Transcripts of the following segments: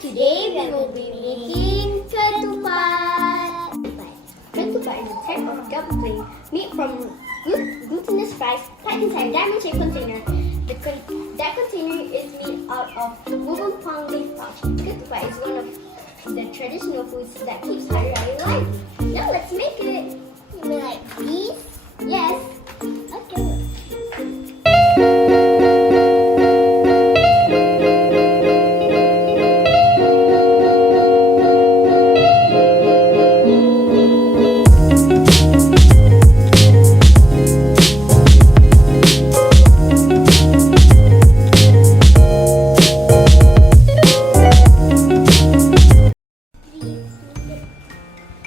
Today we will be making ketupat. Ketupat is a type of dumpling made from glutinous rice packed inside a diamond-shaped container. That container is made out of woven palm leaf pouch. Ketupat is one of the traditional foods that keeps Hari Raya alive. Now let's make it. You mean like these? Yes. Okay.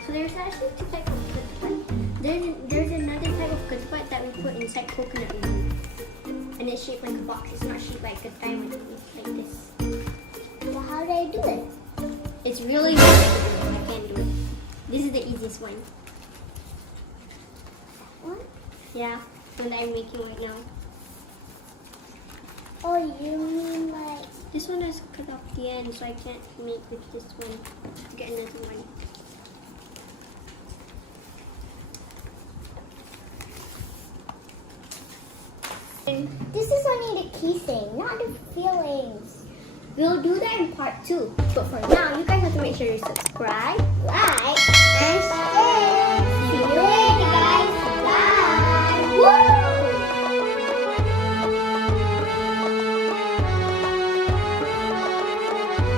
So there's actually two types of ketupat. There's another type of ketupat that we put inside coconut milk. And it's shaped like a box. It's not shaped like a diamond. It's like this. So how do I do it? It's really hard to do. I can't do it. This is the easiest one. What? Yeah, one that I'm making right now. Oh, you mean like... This one is cut off the end, so I can't make with this one. To get another one. This is only the casing, not the fillings. We'll do that in part 2. But for now, you guys have to make sure you subscribe, Like, and